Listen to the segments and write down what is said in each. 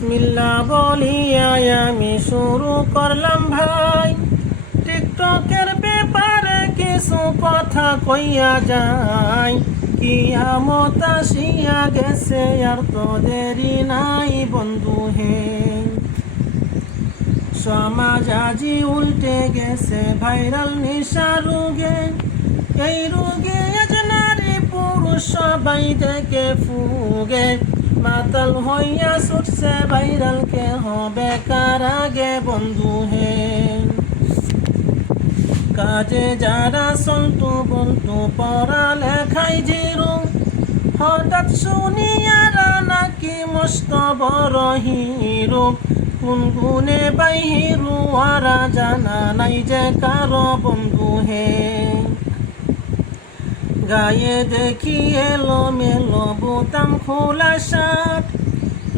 বিসমিল্লা বলিয়াই আমি শুরু করলাম ভাই। টিকটকের ব্যাপারে কিছু কথা কইয়া যায় কি আমত আসিয়া গেছে আর তো দেরি নাই বন্ধু হে। সমাজ আজি উল্টে গেছে, ভাইরাল নেশা রোগে। এই রোগে আজ নারী পুরুষ সবাই থেকে ফুগে। মাতাল হইয়া ছুটছে ভাইরাল কে হবে কার আগে বন্ধু হে। কাজে যারা সল্টু বন্ধু পড়া লেখাই জিরু। হঠাৎ শুনিয়ারা নাকি মস্ত বড় হিরো। কোন গুনে বাই আরা জানা নাই যে কারও বন্ধু হে। গায়ে দেখি এলো মেলো বোতাম খোলা শার্ট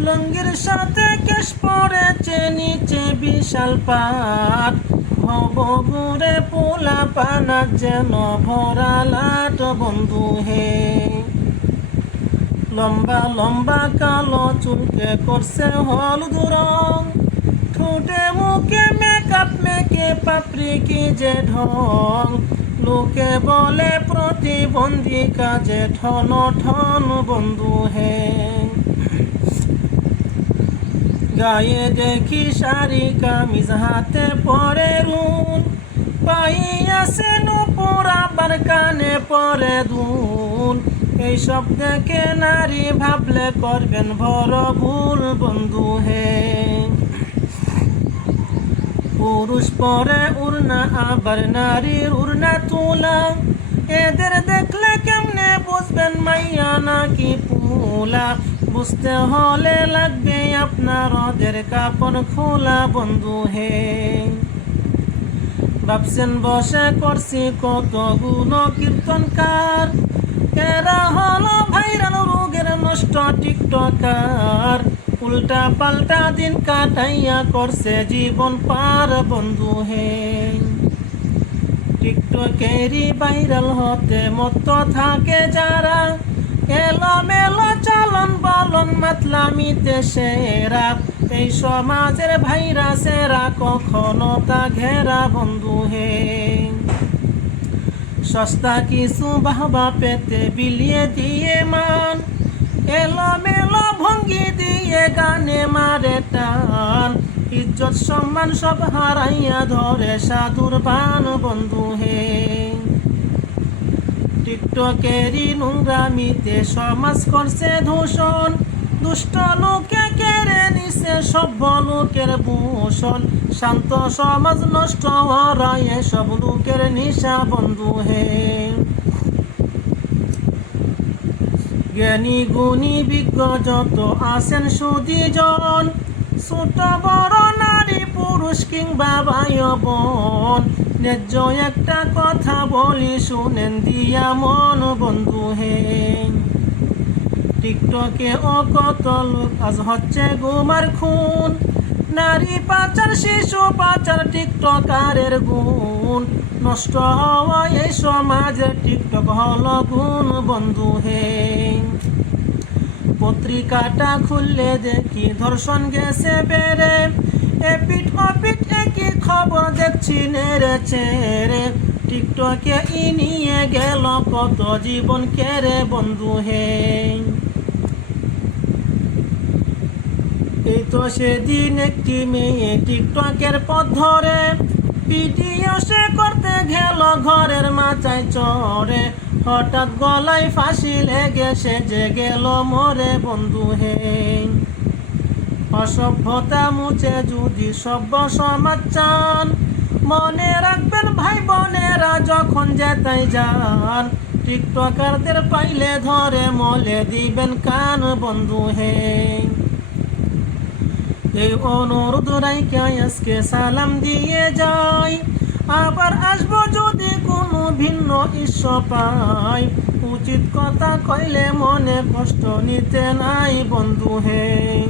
লঙ্গির সাথে কেশ পড়েছে নিচে বিশাল পাট। হব পোলা পানা যেন ভরা লাট বন্ধু হে। লম্বা লম্বা কালো চুলকে করছে হলুদ রং। ঠোঁটে মুখে মেকআপ মেকে পাপড়ি কি যে ঢং। লোকে বলে প্রতিবন্ধী কাজে ঠন ঠন বন্ধু হে। গায়ে দেখি শাড়ি, কামিজ, হাতে পরে রুন। পাই আছে নুপুর, আবার কানে পরে ধুন এইসব দেখে নারী ভাবলে করবেন বড় ভুল বন্ধু হে। পুরুষ পরে উড়না, আবার নারীর উড়না তুলা। এদের দেখলে কেমনে বুঝবেন মাইয়া নাকি পুলা? বুঝতে হলে লাগবে আপনার ওদের কাপড় খোলা, বন্ধু হে। ভাবছেন বসে করছি কত গুণ কীর্তনকার। এরা হলো ভাইরাল রোগের নষ্ট টিকটকার। উল্টা পাল্টা দিন কাটাইয়া করছে জীবন পার বন্ধু হে। টিকটকেরই ভাইরাল হতে মত থাকে যারা। এলো মেলো চলন বলন মাতলামিতে সেরা। এই সমাজের ভাইরা সেরা কখনো তা ঘেরা বন্ধু হে। সস্তা কিছু বাহবা পেতে বিলিয়ে দিয়ে মান। এলো ভঙ্গি দিয়ে গানে মারে টান। ইজ্জত সম্মান সব হারাইয়া ধরে সাধুর বান বন্ধু হে। টিকটকেরই নোংরামিতে সমাজ করছে দূষণ। দুষ্ট লোকে কেড়ে নিছে সভ্য লোকের ভূষণ। শান্ত সমাজ নষ্ট হরায় সব লোকের নিশা, বন্ধু হে। জ্ঞানী গুণী, বিজ্ঞ যত আছেন সুদীজন, ছোট, বড়, নারী, পুরুষ কিংবা ভাই বোন, ন্যায্য একটা কথা বলি শুনেন দিয়া মন বন্ধু হে। টিকটকে ও কত লোক, আজ হচ্ছে গুমার খুন। নারী পাচার, শিশু পাচার, টিকটকারের গুণ। নষ্ট হওয়া এই সমাজে টিকটক হলো গুণ, বন্ধু হে। পত্রিকাটা খুললে দেখি ধর্ষণ গেছে বেড়ে। এপিট অপিট একই খবর দেখছি নেড়ে চেড়ে। টিকটকে ই নিয়ে গেল কত জীবন কেড়ে, বন্ধু হে। এই তো সেদিন একটি মেয়ে টিকটকের পথ ধরে ভিডিও সে করতে গেল ঘরের মাচায় চড়ে হঠাৎ গলায় ফাঁসি লেগে সে যে গেল মরে বন্ধু হে অসভ্যতা মুছে যদি সভ্য সমাজ চান, মনে রাখবেন ভাই বোনেরা যখন যেতাই যান, টিকটকারদের পাইলে ধরে মলে দিবেন কান বন্ধু হে এই অনুরোধ রাইকে আজকে সালাম দিয়ে যাই। আবার আসব যদি কোনো ভিন্ন ঈশ্ব পাই। উচিত কথা কইলে মনে কষ্ট নিতে নাই বন্ধু হে।